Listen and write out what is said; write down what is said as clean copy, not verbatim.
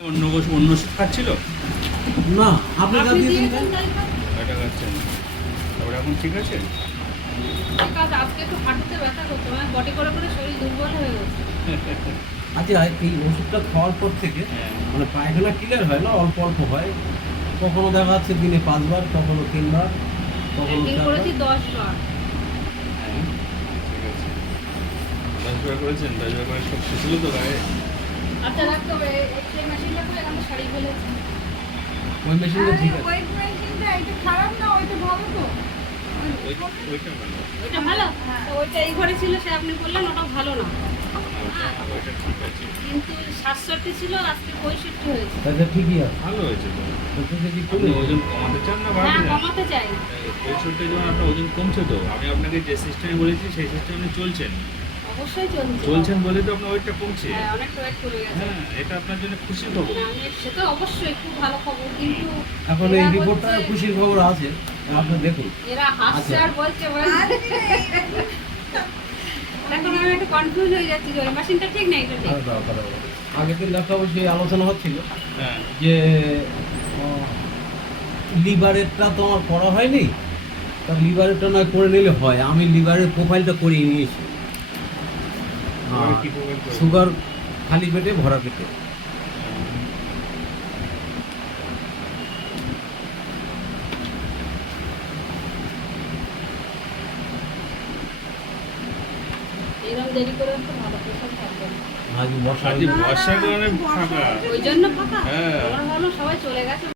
অন্য ওষুধ খাচ্ছিল না, আপনি যা দিয়েছেন দিয়েছেন তাই খান। এটা খাচ্ছেন, তারপরে এখন ঠিক আছে। কাজ আজকে একটু হাঁটুতে ব্যথা করছে, মানে বডি করে করে শরীর দুর্বল হয়ে গেছে। আচ্ছা, এই ওষুধটা খাওয়ার পর থেকে হ্যাঁ। মানে পায়খানা ক্লিয়ার হয় না, অল্প অল্প হয়। কখনো দেখা যাচ্ছে দিনে 5 বার, কখনো 3 বার, কখনো একদিন 4 করেছি বার। 10 বার। হ্যাঁ, ঠিক আছে। 10 বার করেছেন, 10 বার করে সব ছিল তো গায়ে। আচ্ছা রাখতে হবে, এক্সরে মেশিনটা করে আমি শাড়ি ফেলেছি। ওই মেশিনটা ঠিক আছে। ওয়েট মেশিনটা এটা খারাপ না, ওইটা ভালো তো। ওইটা ভালো, ওইটা ভালো? তো ওইটা এই ঘরে ছিল, সে আপনি বললেন ওটা ভালো না। ওইটা ঠিক আছে, কিন্তু 67 ছিল, আজকে 65 হয়েছে। তাহলে ঠিকই আছে। ভালো হয়েছে তো। তো কেজি আপনি কমে ওজন কমাতে চান না হ্যাঁ, বাড়াতে চান? কমাতে চাই। 65 যখন আপনার ওজন কমছে তো, আমি আপনাকে যে সিস্টেমে বলেছি সেই সিস্টেমে চলছেন অবশ্যই চলছে। চলছেন বলে তো আপনার ওয়েটটা কমছে। হ্যাঁ, অনেক ওয়েট করে গেছে। হ্যাঁ, এটা আপনার জন্য খুশি খবর। সে তো অবশ্যই খুব ভালো খবর, কিন্তু এখন এই এরা রিপোর্টটা হচ্ছে- খুশির খবর আছে, আপনি দেখুন। এরা হাসছে আচ্ছা। আর বলছে এখন আমি একটু কনফিউজ হয়ে যাচ্ছি যে ওই মেশিনটা ঠিক না এটা ঠিক। আগের দিন ডাক্তার সেই আলোচনা হচ্ছিল হ্যাঁ, যে লিভারেরটা তোমার করা হয়নি, তার লিভারেরটা নয় করে নিলে হয়। আমি লিভারের প্রোফাইলটা করিয়ে নিয়েছি। এবারে কি করবেন করবেন? সুগার খালি পেটে, ভরা পেটে। এরকম দেরি করে তো ভালো প্রেশার থাকবে না। আজ বর্ষা আজ বর্ষার কারণে ফাঁকা। ওই জন্য ফাঁকা। হ্যাঁ। আমরা ভাবলাম সবাই চলে গেছে।